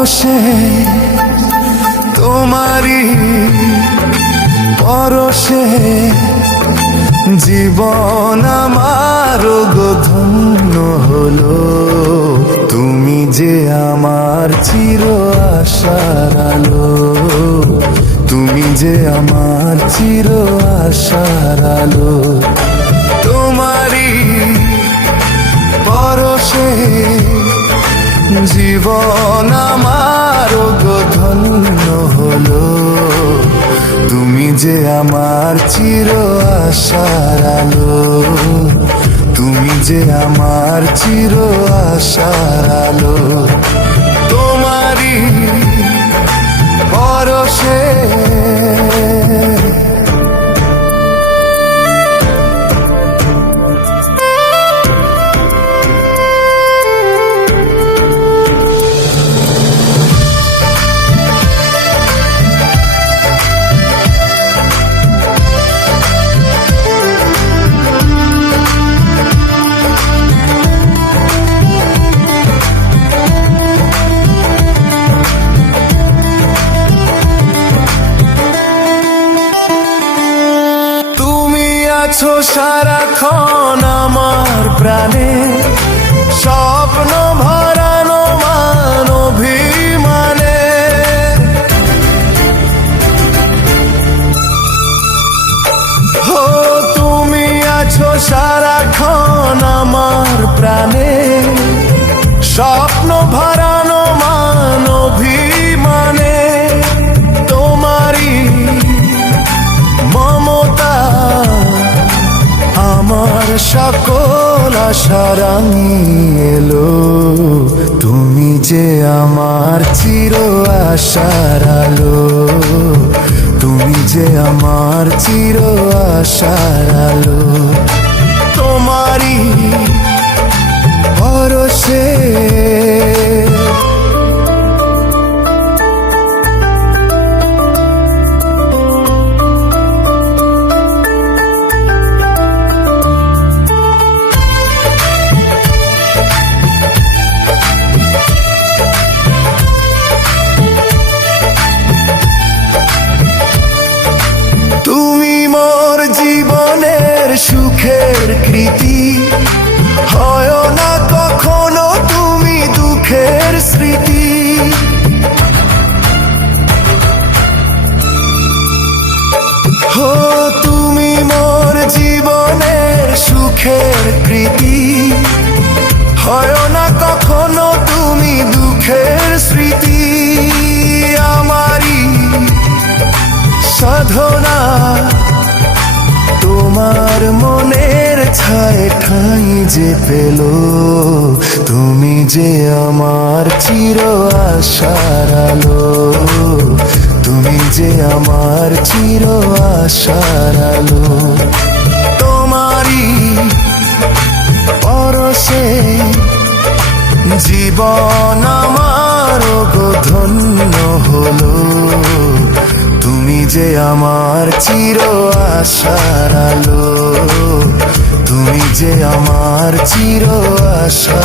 পরশে তোমারি পরশে জীবন আমার গো ধন্য হলো। তুমি যে আমার চির আশার আলো, তুমি যে আমার চির আশার আলো। তোমারি পরশে জীবন আমার গো ধন্য হলো। তুমি যে আমার চির আশার আলো, তুমি যে আমার চির আশার আলো। তোমারি পরশে আছো সারাক্ষণ আমার প্রাণে, স্বপ্ন ভরানো মান অভিমানে। ও তুমি আছো সারাক্ষণ আমার প্রাণে, স্বপ্ন ভরানো মান অভিমানে। তোমারি মমতা আমার সকল আশা রাঙিয়ে এলো। তুমি যে আমার চির আশার আলো, তুমি যে আমার চির আশার আলো। তোমারি পরশে সুখের কৃতি, হয় না কখনো তুমি দুঃখের স্মৃতি। হো তুমি মোর জীবনের সুখের কৃতি, হয় না কখনো তুমি দুঃখের স্মৃতি। আমারি সাধনা তোমার মনের ছায় ঠাঁই যে পেল। তুমি যে আমার চির আশার আলো, তুমি যে আমার চির আশার আলো। তোমারি পরশে জীবন আমার গো ধন্য হলো। তুমি যে আমার চির আশার আলো, তুমি যে আমার চির আশা